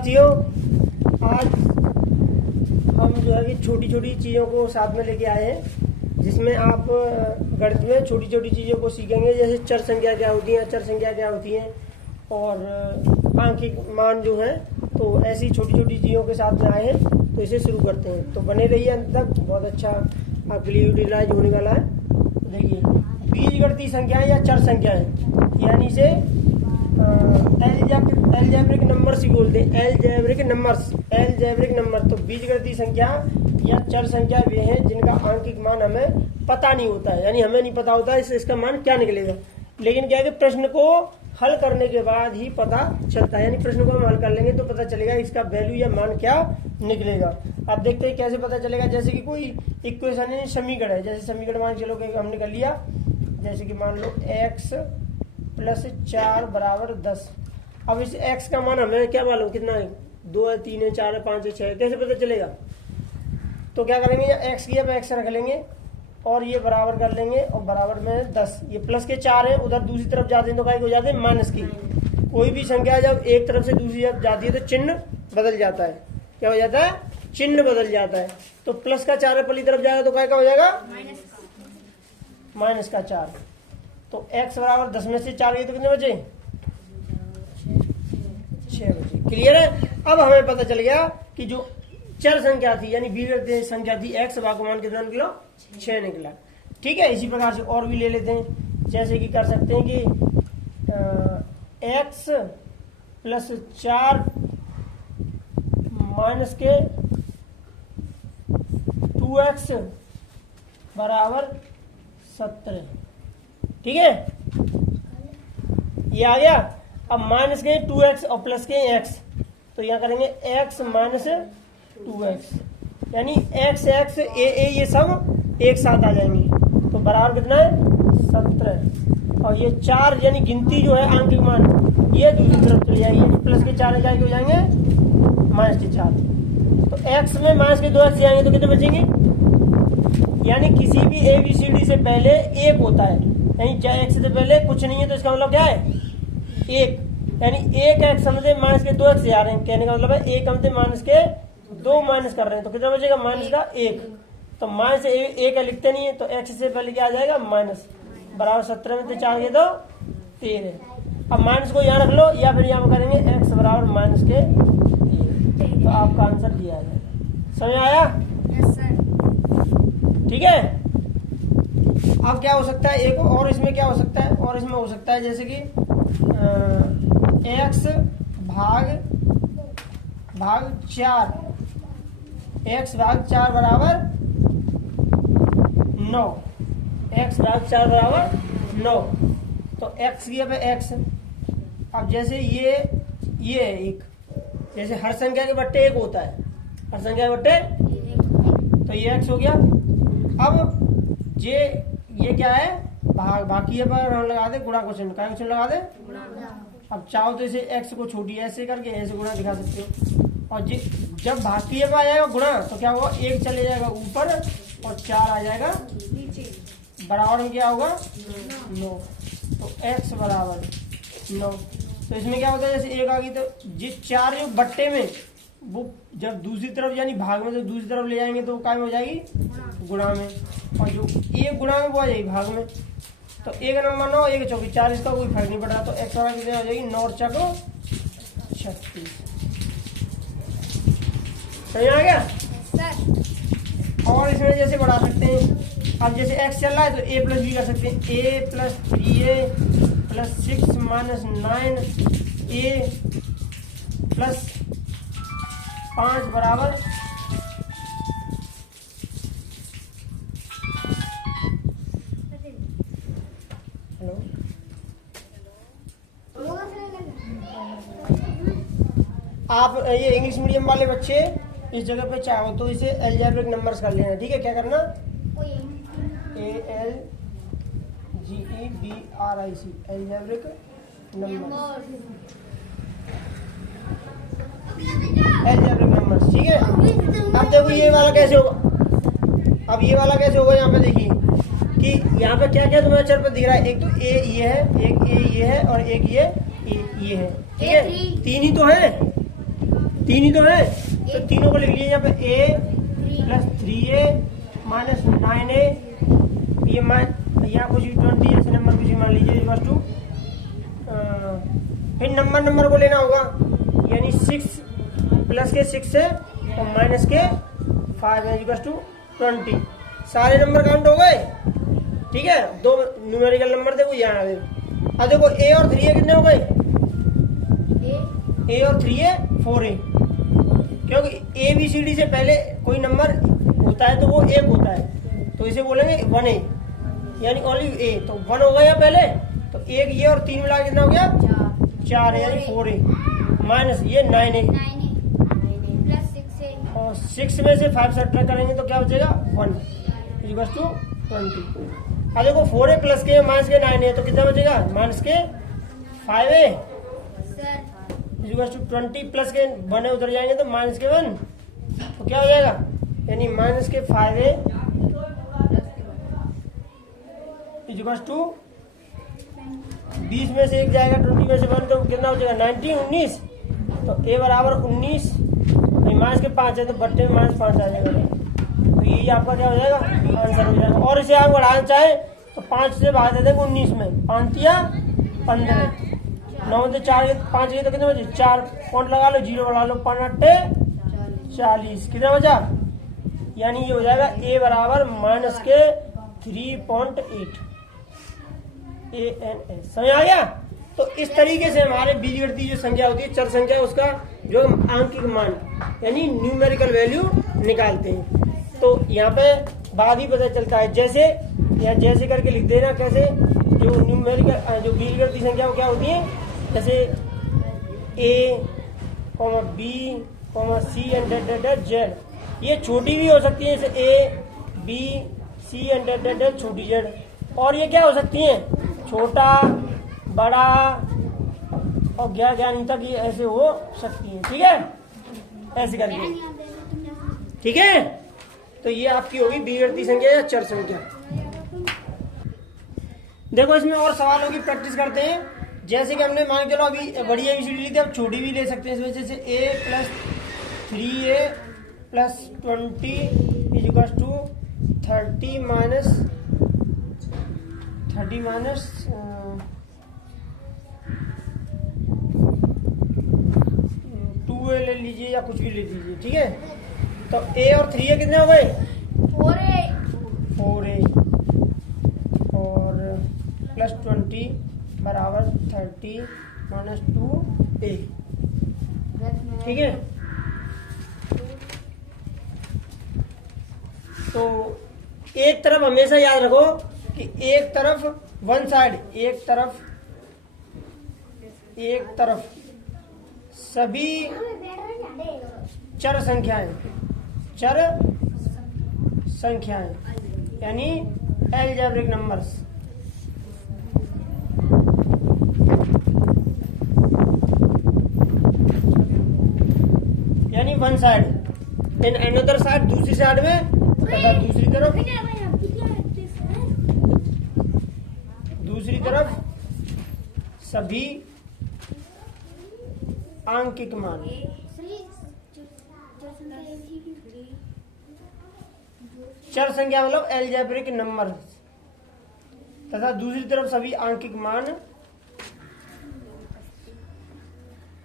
साथियों, आज हम जो है कि छोटी छोटी चीज़ों को साथ में लेके आए हैं, जिसमें आप गणित में छोटी छोटी चीज़ों को सीखेंगे। जैसे चर संख्या क्या होती है, अचर संख्या क्या होती है, और आंकिक मान जो है। तो ऐसी छोटी छोटी चीज़ों के साथ में आए हैं, तो इसे शुरू करते हैं। तो बने रहिए अंत तक, बहुत अच्छा आपके लिए यूटिलाइज होने वाला है। देखिए, बीजगणितीय संख्याएं या चर संख्याएं, यानी इसे एल्जेब्रिक नंबर्स ही बोलते हैं। Algebraic number. तो बीजगणितीय संख्या या चर संख्या वे हैं जिनका आंकिक मान हमें पता नहीं होता है, यानी हमें नहीं पता होता है इसका मान क्या निकलेगा। लेकिन क्या है कि प्रश्न को हल करने के बाद ही पता चलता है, यानी प्रश्न को हम हल कर लेंगे तो पता चलेगा इसका वैल्यू या मान क्या निकलेगा। अब देखते हैं कैसे पता चलेगा। जैसे कि कोई इक्वेशन है, समीकरण है। जैसे समीकरण मान चलो कि हमने कर लिया, जैसे कि मान लो x + 4 = 10। अब इस x का मान हमें क्या मालूम कितना है, 2 है, 3 है, 4 है, 5 है, 6 है, कैसे पता चलेगा। तो क्या करेंगे, x की अब x रख लेंगे और ये बराबर कर लेंगे, और बराबर में 10, ये प्लस के 4 है, उधर दूसरी तरफ जाते हैं तो क्या हो जाते हैं, माइनस की। कोई भी संख्या जब एक तरफ से दूसरी तरफ जाती है तो चिन्ह बदल जाता है। क्या हो जाता है, चिन्ह बदल जाता है। तो प्लस का 4 पहली तरफ जाएगा तो क्या हो जाएगा, माइनस का 4। तो x बराबर 10 में से 4 गए तो कितने बचे, 6 बचे। क्लियर है। अब हमें पता चल गया कि जो चर संख्या थी यानी बीजगणितीय संख्या थी x, का मान कितना निकला, 6 निकला। ठीक है। इसी प्रकार से और भी ले लेते हैं। जैसे कि कर सकते हैं कि x + 4 माइनस के 2x = 17। ठीक है, ये आ गया। अब माइनस के 2x और प्लस के x, तो यहाँ करेंगे x - 2x, यानी x a ये सब एक साथ आ जाएंगे, तो बराबर कितना है, 17। और ये 4 यानी गिनती जो है आंकिक मान, ये दूसरी तरफ चली जाएगी, यानी प्लस के 4 क्या हो जाएंगे, माइनस के 4। तो x में माइनस के 2x जाएंगे तो कितने बचेंगे, यानी किसी भी ABCD से पहले 1 होता है, यानी चाहे x से पहले कुछ नहीं है तो इसका मतलब क्या है, 1। यानी 1x समझे माइनस के 2x जा रहे हैं, कहने का मतलब है 1 हमसे माइनस के 2 माइनस कर रहे हैं, तो कितना बचेगा, माइनस का 1। तो माइनस 1 लिखते नहीं है, तो x से पहले क्या आ जाएगा, माइनस, बराबर 17 में से 4 गए तो 13। अब माइनस को यहाँ रख लो, या फिर यहाँ करेंगे x बराबर माइनस के 1, तो आपका आंसर दिया आ जाएगा। समझ आया। Yes sir. ठीक है। अब क्या हो सकता है, एक और इसमें क्या हो सकता है, और इसमें हो सकता है जैसे कि x भाग 4, x भाग 4 बराबर 9, x भाग 4 बराबर 9। तो x की अब x, अब जैसे ये है एक, जैसे हर संख्या के बट्टे 1 होता है, हर संख्या के बट्टे, तो ये x हो गया। अब ये क्या है, भाग की पर हम लगा दे गुणा क्वेश्चन, क्या क्वेश्चन लगा दे, अब चाहो तो इसे x को छोटी ऐसे करके ऐसे गुणा दिखा सकते हो। और जब भाग की पर आ जाएगा गुणा, तो क्या होगा, 1 चले जाएगा ऊपर और 4 आ जाएगा नीचे, बराबर में क्या होगा, 9। तो x बराबर 9। तो इसमें क्या होता है, जैसे 1 आ गई तो जिस 4 जो बट्टे में, वो जब दूसरी तरफ यानी भाग में तो दूसरी तरफ ले जाएंगे तो क्या में हो जाएगी, गुणा में, और जो 1 गुणा में वो आ जाएगी भाग में। तो 1 नंबर 9, 1 चौकी 4, इसका कोई फर्क नहीं पड़ रहा। तो x वाला कितने हो जाएगी, 9 और 4 36। सही आ गया सर। और इसमें जैसे बढ़ा सकते हैं, अब जैसे x चल रहा है तो a + b कर सकते हैं, a + 3a + 6 - 9a + 5 बराबर 1। आप ये इंग्लिश मीडियम वाले बच्चे इस जगह पे चाहो तो इसे एल्जेब्रिक नंबर्स कर लेना। ठीक है, क्या करना, ALGEBRIC, algebraic number, algebraic numbers. ठीक है। अब देखो ये वाला कैसे होगा, अब ये वाला कैसे होगा, यहाँ पे देखिए कि यहाँ पे क्या क्या तुम्हें अक्षर पर दिख रहा है, एक तो ए ये है, एक ए ये है, और एक ये है। ठीक है, 3 ही तो है, तीन ही तो है, तो तीनों को लिख लीजिए यहाँ पे a plus 3a minus 9a, ये यहाँ कुछ भी 20 ऐसे नंबर कुछ भी मान लीजिए इक्वल टू, फिर नंबर को लेना होगा, यानी 6 प्लस के 6 है और माइनस के 5 है इक्वल टू 20। सारे नंबर काउंट हो गए, ठीक है। दो न्यूमेरिकल नंबर देखो यहाँ आ गए। अब देखो a और 3a कितने हो गए, a और 3a 4a, क्योंकि a b c d से पहले कोई नंबर होता है तो वो एक होता है, तो इसे बोलेंगे 1a, यानी ओनली a, तो 1 हो गया पहले, तो एक ये और 3 मिला कितना हो गया 4 है, यानी 4a माइनस ये 9a प्लस 6a, और 6 में से 5 सब्ट्रैक्ट करेंगे तो क्या बचेगा 1 इक्वल टू 20। अब देखो 4a प्लस के माइनस के 9a, तो कितना बचेगा माइनस के 5a sir equal to 20 plus के 1 उधर जाएंगे तो माइनस के 1, तो क्या हो जाएगा, यानी माइनस के 5a इक्वल टू 20 में से 1 जाएगा, 20 में से 1 तो कितना हो जाएगा 19, तो a बराबर 19, माइनस के 5 है तो बट्टे में माइनस 5 आ जाएगा, तो यही आपका क्या हो जाएगा आंसर हो जाएगा। और इसे आप बढ़ाना चाहे तो 5 से भाग दे देंगे 19 में, 5 या 15, 9 से 4 5 ये तो कितने बचे 4 पॉइंट लगा लो, 0 बढ़ा लो, 5 8 40, कितना बचा, यानी ये हो जाएगा a बराबर माइनस के 3.8 ANS। समझ आ गया। तो इस तरीके से हमारे बीजगणितीय जो संख्या होती है, चर संख्या, उसका जो आंकिक मान यानी न्यूमेरिकल वैल्यू निकालते हैं, तो यहाँ पे बाद ही पता चलता है, जैसे या जैसे करके लिख देना, कैसे जो न्यूमेरिकल जो बीजगणितीय संख्या वो क्या होती है, जैसे a, b, c and z, ये छोटी भी हो सकती है, जैसे a, b, c एंड छोटी z, और ये क्या हो सकती है छोटा, बड़ा और ज्ञानी तक ये ऐसे हो सकती है, ठीक है, ऐसे करके, ठीक है। तो ये आपकी होगी बीजगणितीय संख्या या चर संख्या। देखो इसमें और सवालों की प्रैक्टिस करते हैं, जैसे कि हमने मान के चलो अभी बड़ी ABCD ली थी, अब छोटी भी ले सकते हैं इसमें, जैसे a plus 3a plus 20 equal to 30 minus 2a ले लीजिए या कुछ भी ले लीजिए, ठीक है। तो a और 3a कितने हो गए 4a और प्लस 20 बराबर 30 माइनस 2a, ठीक है। तो एक तरफ हमेशा याद रखो कि एक तरफ वन साइड, एक तरफ सभी चर संख्याएं यानी अलजेब्रिक नंबर्स, यानी one side, in another side दूसरी साइड में, तथा दूसरी तरफ सभी आंकिक मान, चर संख्या मतलब अलजेब्रिक नंबर, तथा दूसरी तरफ सभी आंकिक मान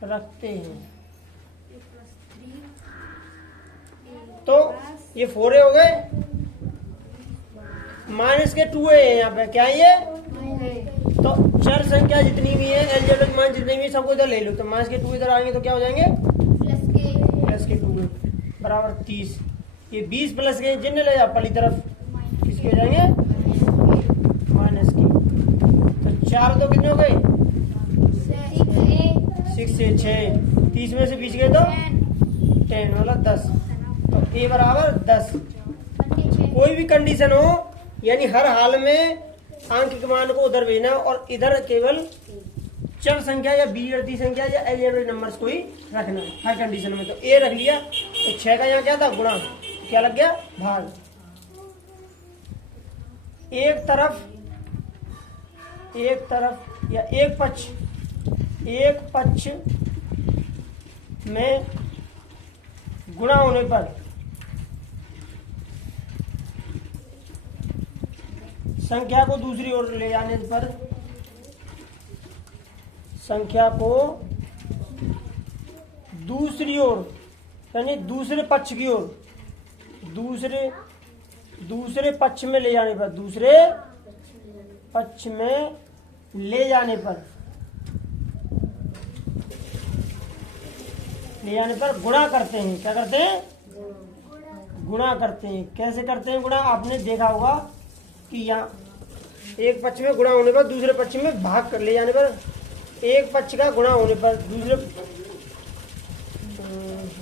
रखते हैं। तो ये 4a हो गए, माइनस के 2a है यहाँ पे, क्या है ये, तो चर संख्या जितनी भी है, अलजेब्रिक मान जितने भी सबको इधर ले लो, तो माइनस के 2 इधर आएंगे तो क्या हो जाएंगे प्लस के 2 बराबर 30, ये 20 प्लस के जिन्हें ले जाओ पहली तरफ किसके हो जाएंगे माइनस के, तो 4 तो कितने हो गए 6 से 6, 30 में से 20 गए तो 10 मतलब 10, तो a बराबर 10। कोई भी कंडीशन हो, यानी हर हाल में आंकिक मान को उधर भेजना और इधर केवल चर संख्या या बीजगणितीय संख्या या अलजेब्रिक नंबर्स को ही रखना हर कंडीशन में। तो a रख लिया, तो 6 का यहाँ क्या था गुणा, क्या लग गया भाग। एक तरफ या एक पक्ष में गुणा होने पर संख्या को दूसरी ओर ले जाने पर, संख्या को दूसरी ओर यानी दूसरे पक्ष की ओर, दूसरे पक्ष में ले जाने पर, दूसरे पक्ष में ले जाने पर गुणा करते हैं। क्या करते हैं? गुणा करते हैं। कैसे करते हैं गुणा? आपने देखा होगा कि यहाँ एक पक्ष में गुणा होने पर दूसरे पक्ष में भाग कर ले जाने पर, एक पक्ष का गुणा होने पर दूसरे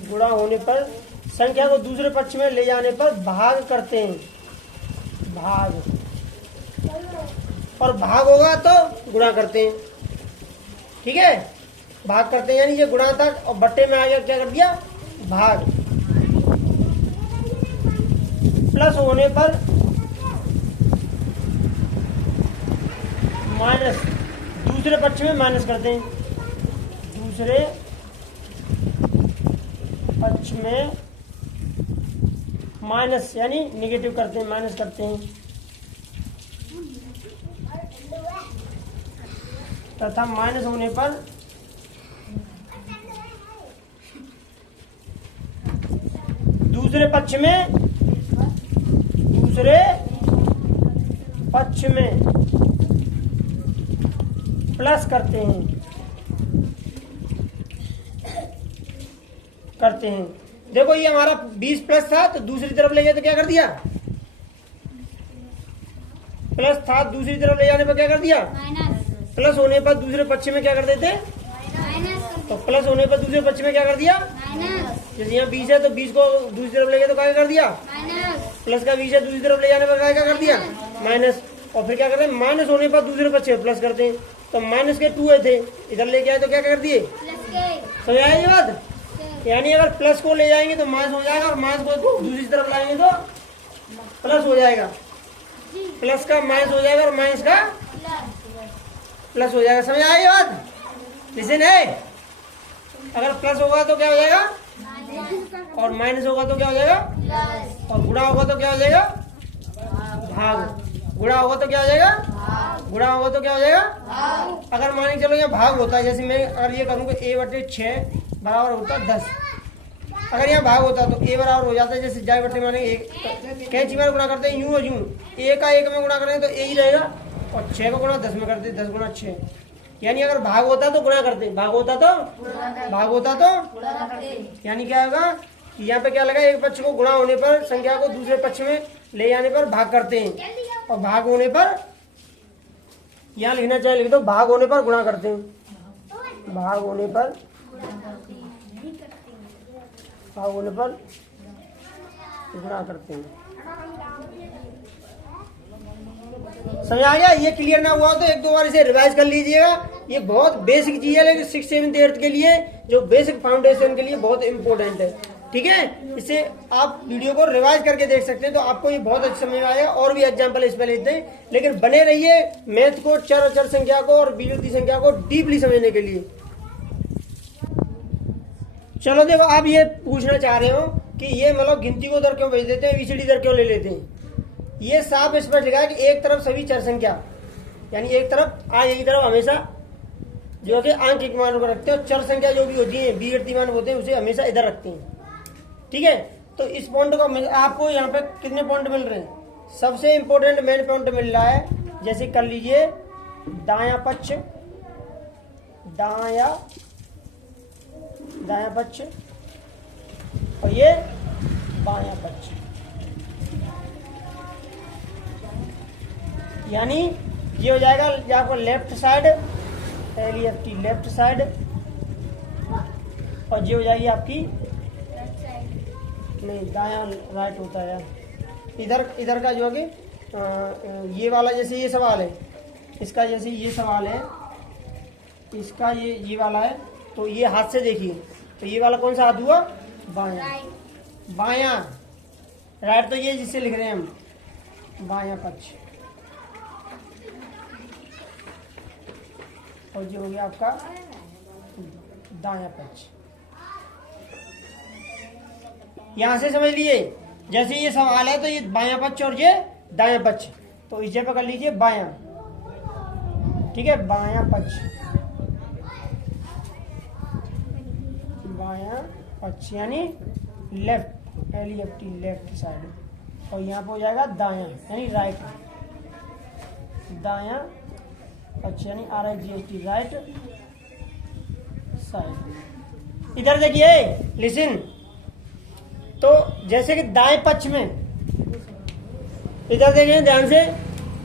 गुणा होने पर संख्या को दूसरे पक्ष में ले जाने पर भाग करते हैं। भाग, और भाग होगा तो गुणा करते हैं। ठीक है, भाग करते हैं यानी ये गुणा था और बट्टे में आ गया, क्या कर दिया? भाग। प्लस होने पर माइनस, दूसरे पक्ष में माइनस करते हैं, दूसरे पक्ष में माइनस यानी निगेटिव करते हैं, माइनस करते हैं। तथा माइनस होने पर दूसरे पक्ष में प्लस करते हैं। देखो ये हमारा 20 प्लस था तो दूसरी तरफ ले गए तो क्या कर दिया? प्लस था, दूसरी तरफ ले जाने पर क्या कर दिया? माइनस। प्लस होने पर दूसरे पक्ष में क्या कर देते? माइनस। तो प्लस होने पर दूसरे पक्ष में क्या कर दिया? माइनस। जैसे यहाँ 20 है तो 20 को दूसरी तरफ ले गए तो क्या कर दिया? माइनस। प्लस का 20 है, दूसरी तरफ ले जाने पर क्या कर दिया? माइनस। और फिर क्या करते हैं? माइनस होने पर दूसरे पक्ष में प्लस करते हैं। तो माइनस के 2 थे, इधर लेके आए तो क्या कर दिए? प्लस के। समझ आया ये बात? यानी अगर प्लस को ले जाएंगे तो माइनस हो जाएगा और माइनस को दूसरी तरफ लाएंगे तो प्लस हो जाएगा। प्लस का माइनस हो जाएगा और माइनस का प्लस हो जाएगा। समझ आया ये बात? लिसन है, अगर प्लस होगा तो क्या हो जाएगा? और माइनस होगा तो क्या हो जाएगा? प्लस। और गुणा होगा तो क्या हो जाएगा? भाग। गुणा होगा तो क्या हो जाएगा? गुणा होगा तो क्या हो जाएगा? अगर मान के चलो यहाँ भाग होता है, जैसे मैं अगर ये करूँगा a/6 बराबर होता है 10, अगर यहाँ भाग होता तो a बराबर हो जाता है, जैसे जाए बटे माने एक कैंची में गुणा करते हैं यूं और यूं, a का 1 में गुणा करेंगे तो a ही रहेगा और 6 का गुणा 10 में करते हैं, 10 गुणा 6। यानी अगर भाग होता तो गुणा करते, भाग होता तो यानी क्या होगा कि यहाँ पे क्या लगा? एक पक्ष को गुणा होने पर संख्या को दूसरे पक्ष में ले जाने पर भाग करते हैं, और भाग होने पर यहाँ लिखना चाहिए, लिख दो भाग होने पर गुणा करते हैं। भाग होने पर गुणा करते हैं। समझ आ गया? ये क्लियर ना हुआ तो एक दो बार इसे रिवाइज कर लीजिएगा। ये बहुत बेसिक चीज है, लेकिन 6th 7th 8th के लिए जो बेसिक फाउंडेशन के लिए बहुत इंपॉर्टेंट है। ठीक है, इसे आप वीडियो को रिवाइज करके देख सकते हैं तो आपको ये बहुत अच्छा समझ में आएगा। और भी एग्जांपल इस पे लेते हैं, लेकिन बने रहिए मैथ को, चर अचर संख्या को और बीजगणित संख्या को डीपली समझने के लिए। चलो देखो, आप ये पूछना चाह रहे हो कि ये मतलब गिनती को उधर क्यों भेज देते हैं, बीसीडी इधर क्यों ले लेते हैं? ये साफ स्पष्ट लिखा है कि एक तरफ सभी चर संख्या, यानी एक तरफ एक तरफ हमेशा जो कि अंक एक मान को रखते हैं, और चर संख्या जो भी होती है बीजगणितीय मान होते हैं उसे हमेशा इधर रखते हैं। ठीक है, तो इस पॉइंट को आपको यहाँ पे कितने पॉइंट मिल रहे हैं? सबसे इंपॉर्टेंट मेन पॉइंट मिल रहा है, जैसे कर लीजिए दाया पक्ष, दाया पक्ष और ये बाया पक्ष, यानी ये हो जाएगा आपको left side, LEFT left side, और ये हो जाएगी आपकी नहीं दाया राइट होता है यार। इधर का जो है ये वाला, जैसे ये सवाल है इसका, जैसे ये सवाल है इसका, ये वाला है तो ये हाथ से देखिए तो ये वाला कौन सा हाथ हुआ? बायां। बायां राइट, तो ये जिससे लिख रहे हैं हम बायां पक्ष, और जो हो गया आपका दायां पक्ष। यहाँ से समझ लीजिए, जैसे ये सवाल है तो ये बायां पक्ष और ये दायां पक्ष, तो इसे पकड़ लीजिए बायां, ठीक है, बायां पक्ष, बायां पक्ष यानी लेफ्ट, LEFT लेफ्ट साइड, और यहाँ पे हो जाएगा दायां यानी राइट, दायां पक्ष यानी RIGHT राइट साइड। इधर देखिए, लिसन, तो जैसे कि दाएं पक्ष में, इधर देखिए ध्यान से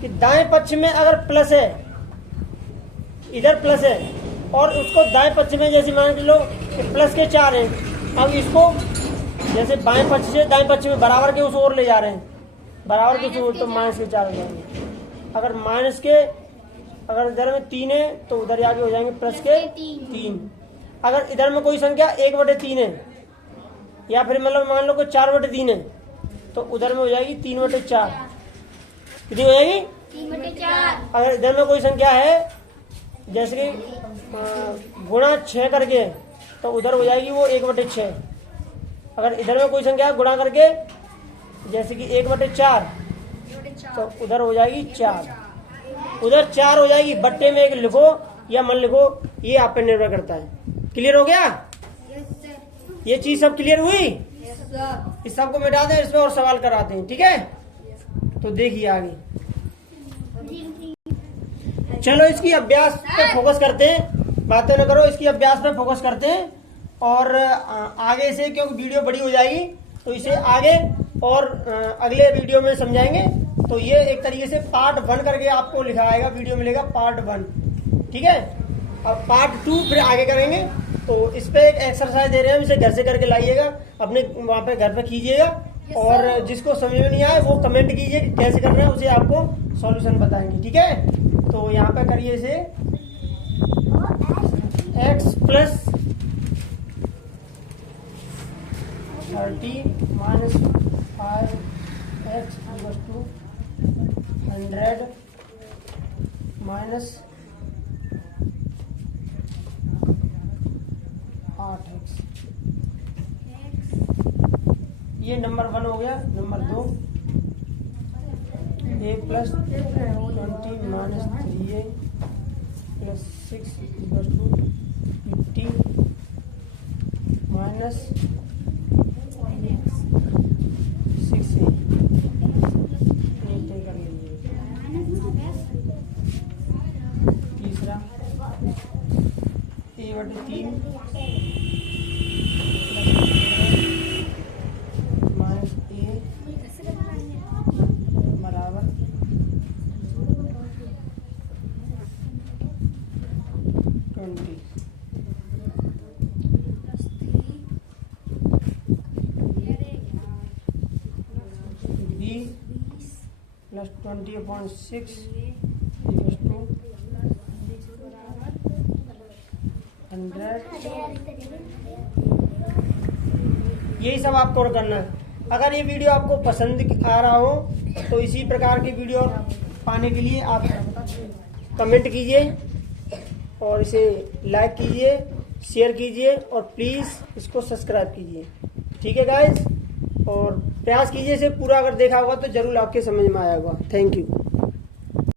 कि दाएं पक्ष में अगर प्लस है, इधर प्लस है, और उसको दाएं पक्ष में जैसे मान के लो कि प्लस के 4 हैं, अब इसको जैसे बाएं पक्ष से दाएं पक्ष में बराबर के उस ओर ले जा रहे हैं, बराबर के उस ओर, तो माइनस के 4 हो जाएंगे। अगर माइनस के, अगर इधर में 3 है तो उधर आगे हो जाएंगे प्लस के 3। अगर इधर में कोई संख्या 1/3 है, या फिर मतलब मान लो कोई 4/3 है, तो उधर में हो जाएगी 3/4। कितनी हो जाएगी? 3/4। अगर इधर में कोई संख्या है जैसे कि गुणा 6 करके, तो उधर हो जाएगी वो 1/6। अगर इधर में कोई संख्या गुणा करके जैसे कि 1/4, तो उधर हो जाएगी 4, उधर 4 हो जाएगी। बट्टे में 1 लिखो या मन लिखो, ये आप पे निर्भर करता है। क्लियर हो गया? ये चीज सब क्लियर हुई? इस सब को मिटा दें, इसमें और सवाल कराते हैं, ठीक है? तो देखिए आगे, चलो इसकी अभ्यास पे फोकस करते हैं, बातें न करो, इसकी अभ्यास पे फोकस करते हैं। और आगे से, क्योंकि वीडियो बड़ी हो जाएगी, तो इसे आगे और अगले वीडियो में समझाएंगे। तो ये एक तरीके से पार्ट 1 करके आपको लिखा आएगा, वीडियो मिलेगा पार्ट 1, ठीक है? अब पार्ट 2 फिर आगे करेंगे। तो इस पे एक एक्सरसाइज दे रहे हैं हम, इसे घर से करके लाइएगा, अपने वहाँ पे घर पे कीजिएगा, और जिसको समझ में नहीं आए वो कमेंट कीजिए कि कैसे करना है, उसे आपको सॉल्यूशन बताएंगे, ठीक है? तो यहाँ पे करिए इसे, x + 30 - 5x = 100 - 8x। ये नंबर 1 हो गया। Number 2, a + 20 - 3a + 6 = 50 - 6a। तीसरा, a/3 20/6 = 100। यही सब आपको करना है। अगर ये वीडियो आपको पसंद आ रहा हो तो इसी प्रकार की वीडियो पाने के लिए आप कमेंट कीजिए, और इसे लाइक कीजिए, शेयर कीजिए, और प्लीज़ इसको सब्सक्राइब कीजिए, ठीक है गाइस? और प्रयास कीजिए इसे पूरा, अगर देखा होगा तो जरूर आपके समझ में आया होगा। Thank you.